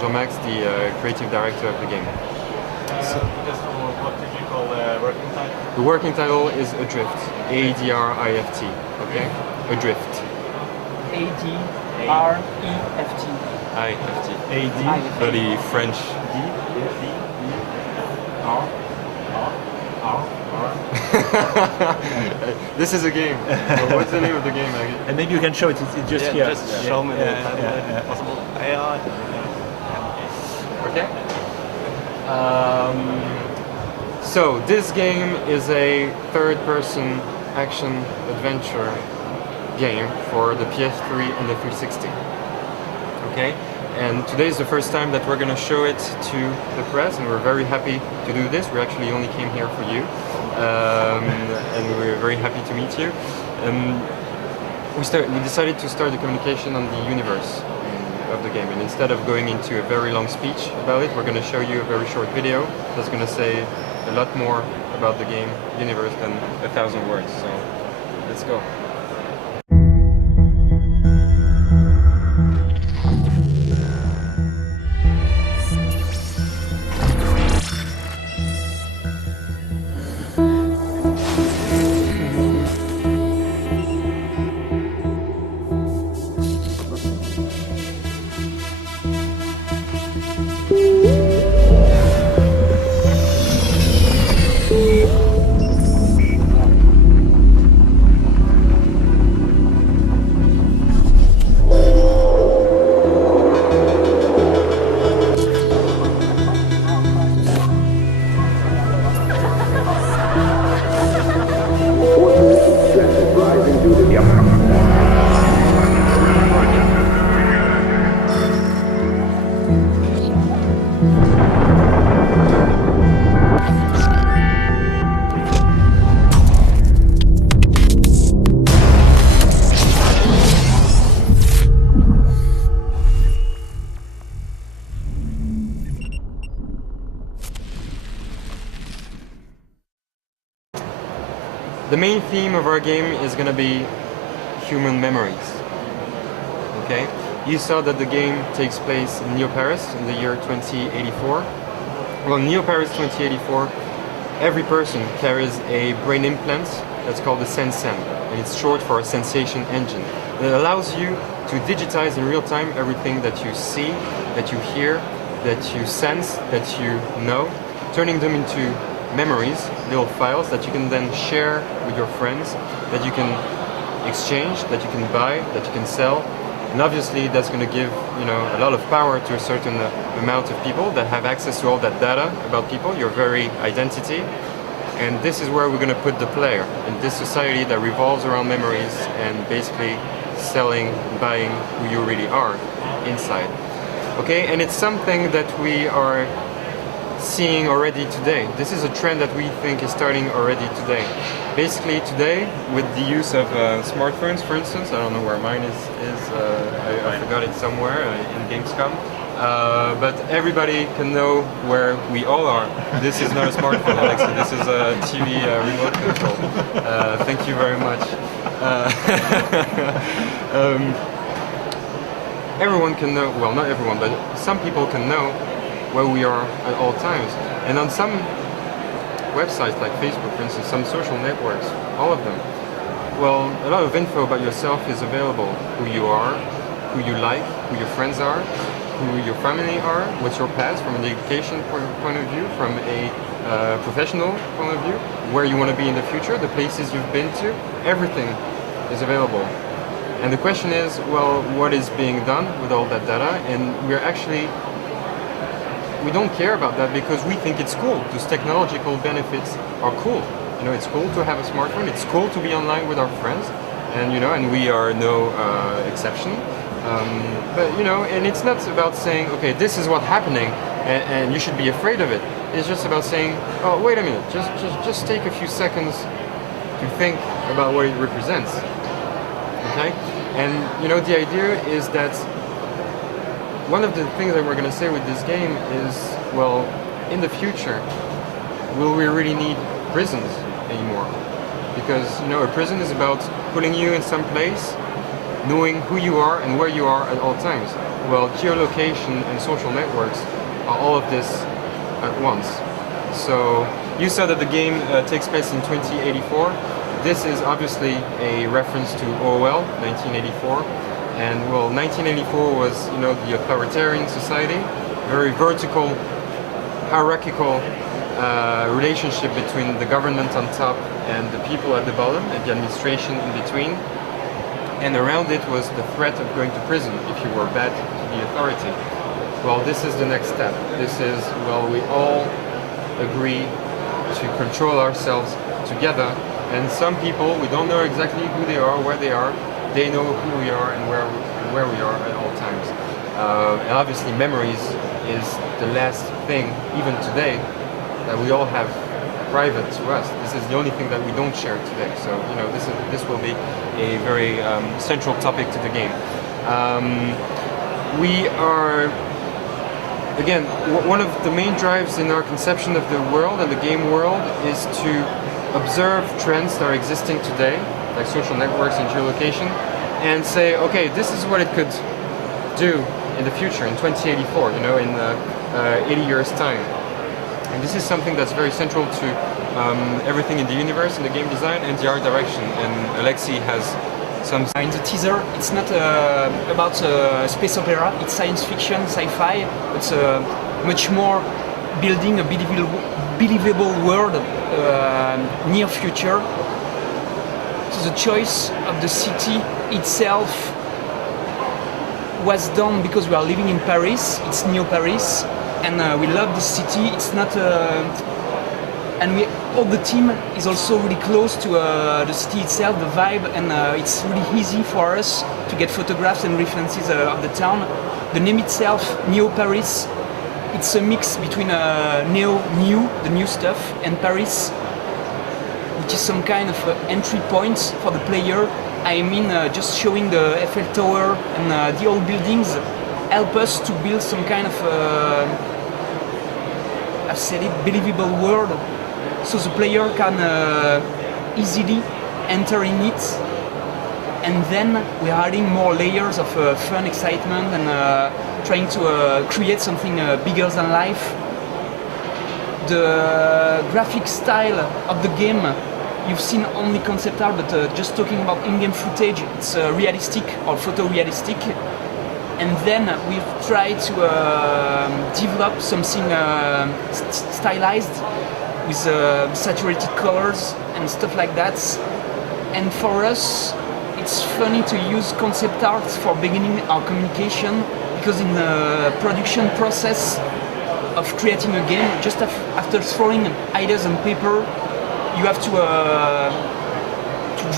Jean-Max, the creative director of the game. Just what did you call the working title? The working title is Adrift, A-D-R-I-F-T, okay? Adrift. A-D-R-E-F-T. I-F-T. A-D? The French. This is a game. What's the name of the game, Maggie? And maybe you can show it, it's just here. Just show me the title if possible. Okay. So this game is a third-person action adventure game for the PS3 and the 360. Okay, and today is the first time that we're going to show it to the press, and we're very happy to do this. We actually only came here for you, and we're very happy to meet you. We decided to start the communication on the universe of the game, and instead of going into a very long speech about it, we're going to show you a very short video that's going to say a lot more about the game universe than 1,000 words. So let's go. The main theme of our game is going to be human memories. Okay? You saw that the game takes place in Neo Paris in the year 2084. Well, in Neo Paris 2084, every person carries a brain implant that's called a SenSen, and it's short for a sensation engine. It allows you to digitize in real time everything that you see, that you hear, that you sense, that you know, turning them into memories, little files that you can then share with your friends, that you can exchange, that you can buy, that you can sell. And obviously that's going to give, you know, a lot of power to a certain amount of people that have access to all that data about people, your very identity. And this is where we're going to put the player in this society that revolves around memories and basically selling, buying who you really are inside. Okay, and it's something that we are seeing already today. This is a trend that we think is starting already today. Basically today, with the use of smartphones, for instance, I don't know where mine is I forgot it somewhere in Gamescom, but everybody can know where we all are. This is not a smartphone, Alexi, this is a TV remote control. Thank you very much. Everyone can know, well, not everyone, but some people can know where we are at all times. And on some websites like Facebook, for instance, some social networks, all of them, well, a lot of info about yourself is available. Who you are, who you like, who your friends are, who your family are, what's your past from an education point of view, from a professional point of view, where you want to be in the future, the places you've been to, everything is available. And the question is, well, what is being done with all that data? And we don't care about that because we think it's cool. Those technological benefits are cool. You know, it's cool to have a smartphone. It's cool to be online with our friends, and you know, and we are no exception. But you know, and it's not about saying, okay, this is what's happening, and you should be afraid of it. It's just about saying, oh, wait a minute, just take a few seconds to think about what it represents. Okay, and you know, the idea is that one of the things that we're going to say with this game is, well, in the future, will we really need prisons anymore? Because, you know, a prison is about putting you in some place, knowing who you are and where you are at all times. Well, geolocation and social networks are all of this at once. So you saw that the game takes place in 2084. This is obviously a reference to Orwell, 1984. And well, 1984 was, you know, the authoritarian society, very vertical, hierarchical relationship between the government on top and the people at the bottom, and the administration in between. And around it was the threat of going to prison if you were bad to the authority. Well, this is the next step. This is, well, we all agree to control ourselves together. And some people, we don't know exactly who they are, where they are. They know who we are and where we are at all times. And obviously memories is the last thing, even today, that we all have private to us. This is the only thing that we don't share today. So, you know, this will be a very central topic to the game. We are, again, one of the main drives in our conception of the world and the game world is to observe trends that are existing today, like social networks and geolocation, and say, okay, this is what it could do in the future, in 2084, you know, in 80 years' time. And this is something that's very central to everything in the universe, in the game design, and the art direction. And Alexi has some... In the teaser, it's not about space opera, it's science fiction, sci-fi. It's much more building a believable world, near future. So the choice of the city itself was done because we are living in Paris, it's Neo Paris, and we love the city. It's not, and all the team is also really close to the city itself, the vibe, and it's really easy for us to get photographs and references of the town. The name itself, Neo Paris, it's a mix between new, the new stuff, and Paris, which is some kind of entry point for the player. I mean, just showing the Eiffel Tower and the old buildings help us to build some kind of, I've said it, believable world, so the player can easily enter in it, and then we're adding more layers of fun, excitement, and trying to create something bigger than life. The graphic style of the game, you've seen only concept art, but just talking about in-game footage, it's realistic or photorealistic. And then we've tried to develop something stylized with saturated colors and stuff like that. And for us, it's funny to use concept art for beginning our communication, because in the production process of creating a game, just after throwing ideas on paper, you have to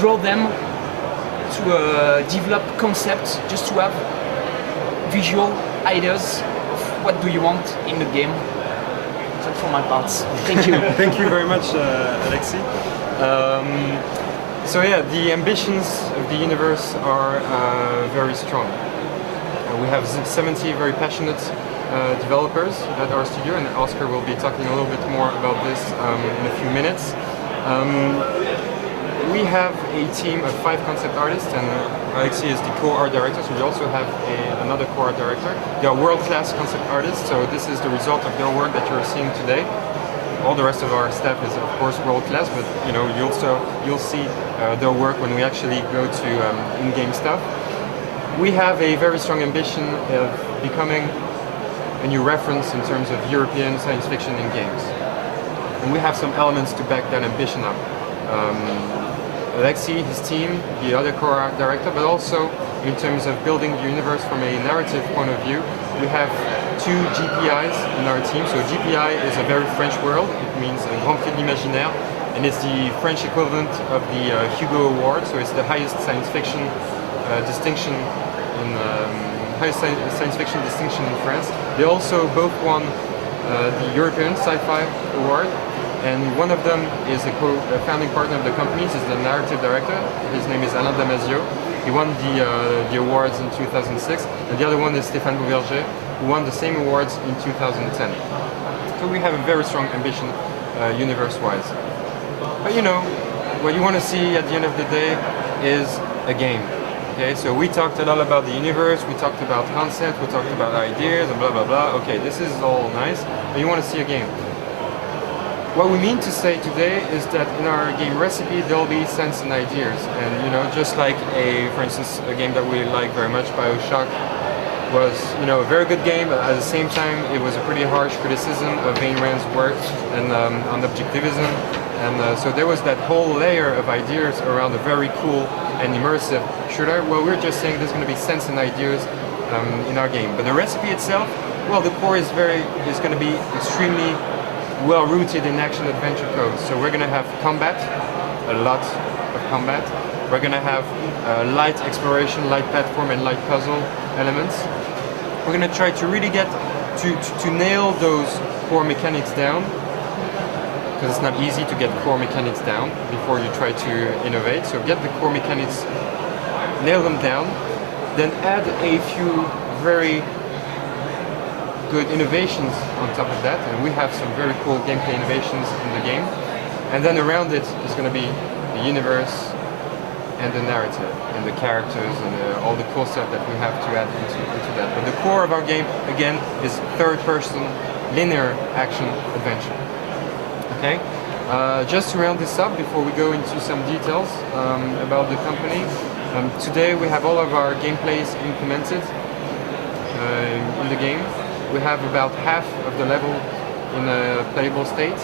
draw them, to develop concepts, just to have visual ideas of what do you want in the game. That's for my parts. Thank you. Thank you very much, Alexi. So yeah, the ambitions of the universe are very strong. We have 70 very passionate developers at our studio, and Oscar will be talking a little bit more about this in a few minutes. We have a team of 5 concept artists, and Alexi is the co-art director, so we also have another co-art director. They are world-class concept artists, so this is the result of their work that you're seeing today. All the rest of our staff is of course world-class, but you know, you'll see their work when we actually go to in-game stuff. We have a very strong ambition of becoming a new reference in terms of European science fiction in games. And we have some elements to back that ambition up. Alexi, his team, the other core director, but also in terms of building the universe from a narrative point of view, we have 2 GPIs in our team. So GPI is a very French word. It means Grand Prix d'Imaginaire, and it's the French equivalent of the Hugo Award. So it's the highest science fiction distinction in highest science fiction distinction in France. They also both won the European Sci-Fi Award. And one of them is a founding partner of the company. He's the narrative director. His name is Alain Damasio. He won the awards in 2006. And the other one is Stéphane Beauverger, who won the same awards in 2010. So we have a very strong ambition universe-wise. But you know, what you want to see at the end of the day is a game. Okay, so we talked a lot about the universe, we talked about concept, we talked about ideas, and blah blah blah. Okay, this is all nice, but you want to see a game. What we mean to say today is that in our game recipe there'll be sense and ideas, and you know, just like for instance, a game that we like very much, BioShock, was, you know, a very good game, but at the same time it was a pretty harsh criticism of Ayn Rand's work and on objectivism, and so there was that whole layer of ideas around a very cool and immersive shooter. Well, we're just saying there's going to be sense and ideas in our game, but the recipe itself, well, the core is going to be extremely well rooted in action adventure code. So we're going to have combat, a lot of combat. We're going to have light exploration, light platform, and light puzzle elements. We're going to try to really get to nail those core mechanics down, because it's not easy to get core mechanics down before you try to innovate. So get the core mechanics, nail them down, then add a few very good innovations on top of that, and we have some very cool gameplay innovations in the game. And then around it is going to be the universe and the narrative and the characters and all the cool stuff that we have to add into that. But the core of our game, again, is third-person linear action adventure. Okay, just to round this up before we go into some details about the company. Today we have all of our gameplays implemented in the game. We have about half of the level in a playable state.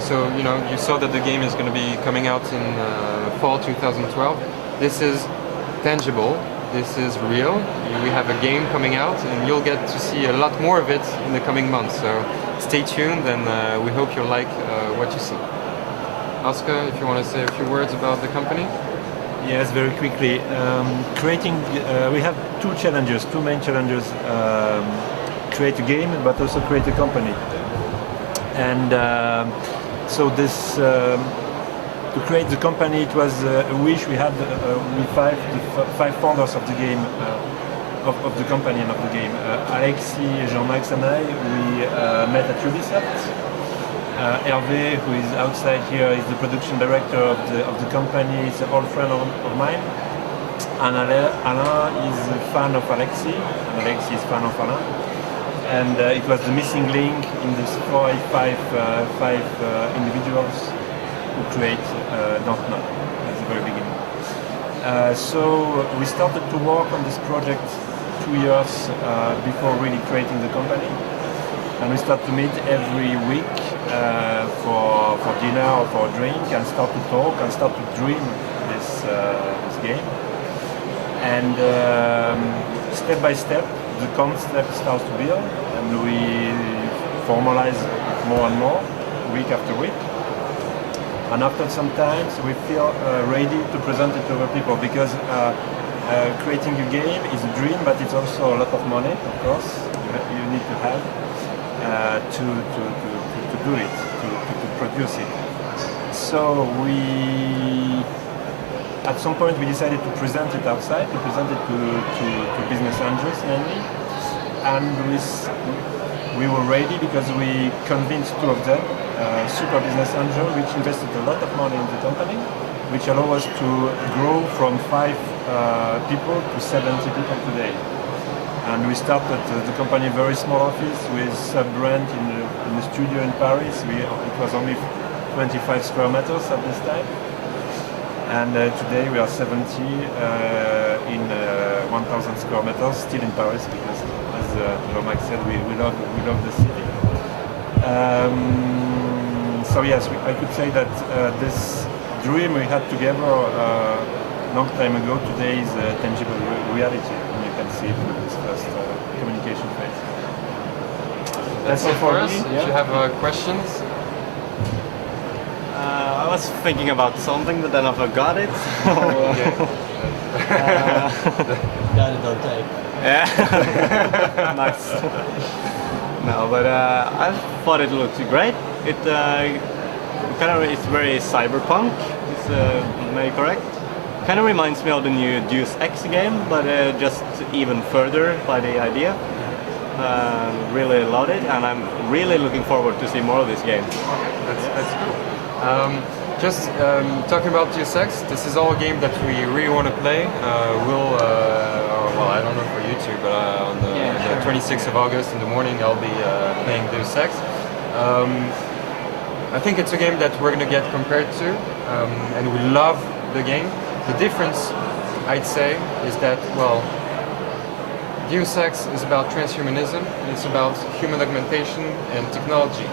So, you know, you saw that the game is going to be coming out in fall 2012. This is tangible. This is real. We have a game coming out, and you'll get to see a lot more of it in the coming months. So stay tuned, and we hope you'll like what you see. Oscar, if you want to say a few words about the company. Yes, very quickly. We have two main challenges. Create a game, but also create a company. And so this, to create the company, it was a wish we had with five founders of the game, of the company and of the game. Alexis, Jean-Max and I, we met at Ubisoft. Hervé, who is outside here, is the production director of the company. He's an old friend of mine. And Alain is a fan of Alexis, and Alexis is a fan of Alain. And it was the missing link in these five individuals who create DONTNOD at the very beginning. So we started to work on this project 2 years before really creating the company. And we start to meet every week for dinner or for a drink, and start to talk and start to dream this game. And step by step, the concept starts to build, and we formalize it more and more, week after week. And after some time, we feel ready to present it to other people, because creating a game is a dream, but it's also a lot of money, of course, you need to have to do it, to produce it. So at some point we decided to present it outside, to present it to business angels mainly, and we were ready because we convinced two of them, super business angel, which invested a lot of money in the company, which allowed us to grow from 5 people to 70 people today. And we started the company very small office with sub-brand in the studio in Paris. It was only 25 square meters at this time. And today we are 70 in 1,000 square meters, still in Paris, because as Jean-Max said, we love the city. So yes, I could say that this dream we had together a long time ago today is a tangible reality, and you can see it with this first communication phase. That's all for us. If you have questions. I was thinking about something, but then I forgot it. Got it on tape. Yeah. Nice. No, but I thought it looked great. It it's very cyberpunk. It's maybe correct. Kind of reminds me of the new Deus Ex game, but just even further by the idea. Really loved it, and I'm really looking forward to see more of this game. That's cool. Just talking about Deus Ex, this is all a game that we really want to play. Well, I don't know for you two, but on the 26th of August in the morning, I'll be playing Deus Ex. I think it's a game that we're going to get compared to, and we love the game. The difference, I'd say, is that, well, Deus Ex is about transhumanism, and it's about human augmentation and technology,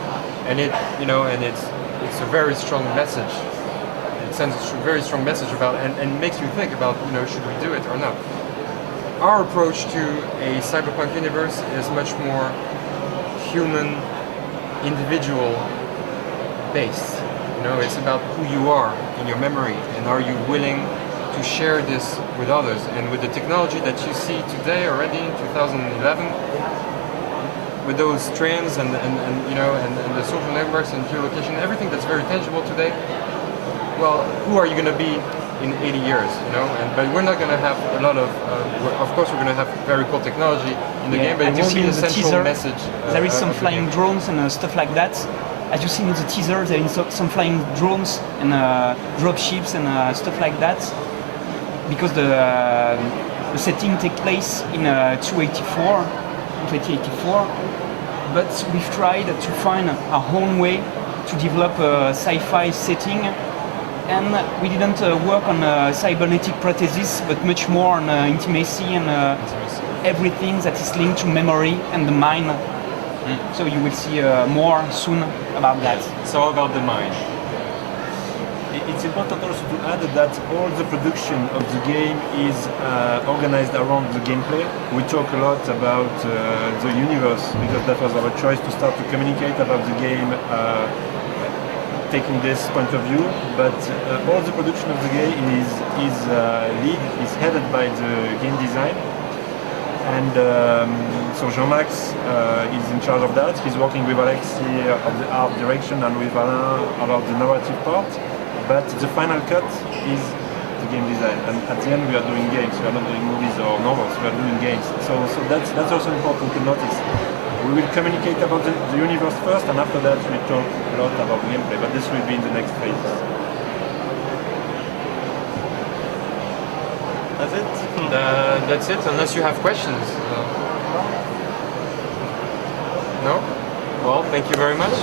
and it's a very strong message. It sends a very strong message about, and makes you think about, should we do it or not. Our approach to a cyberpunk universe is much more human, individual based. It's about who you are in your memory, and are you willing to share this with others. And with the technology that you see today already in 2011, with those trends and the social networks and geolocation, everything that's very tangible today, well, who are you going to be in 80 years, but we're not going to have a lot of course we're going to have very cool technology in the game, but it won't be the central message. There is some flying drones and stuff like that. As you see in the teaser, there is some flying drones and drop ships and stuff like that, because the setting takes place in 2084, but we've tried to find our own way to develop a sci-fi setting, and we didn't work on cybernetic prosthesis, but much more on intimacy and everything that is linked to memory and the mind. So you will see more soon about that. It's all about the mind. It's important also to add that all the production of the game is organized around the gameplay. We talk a lot about the universe, because that was our choice to start to communicate about the game, taking this point of view. But all the production of the game is headed by the game design. And so Jean-Max is in charge of that. He's working with Alex here of the art direction and with Alain about the narrative part. But the final cut is the game design. And at the end we are doing games. We are not doing movies or novels. We are doing games. So that's also important to notice. We will communicate about the universe first, and after that we talk a lot about gameplay. But this will be in the next phase. That's it? That's it, unless you have questions. No? Well, thank you very much.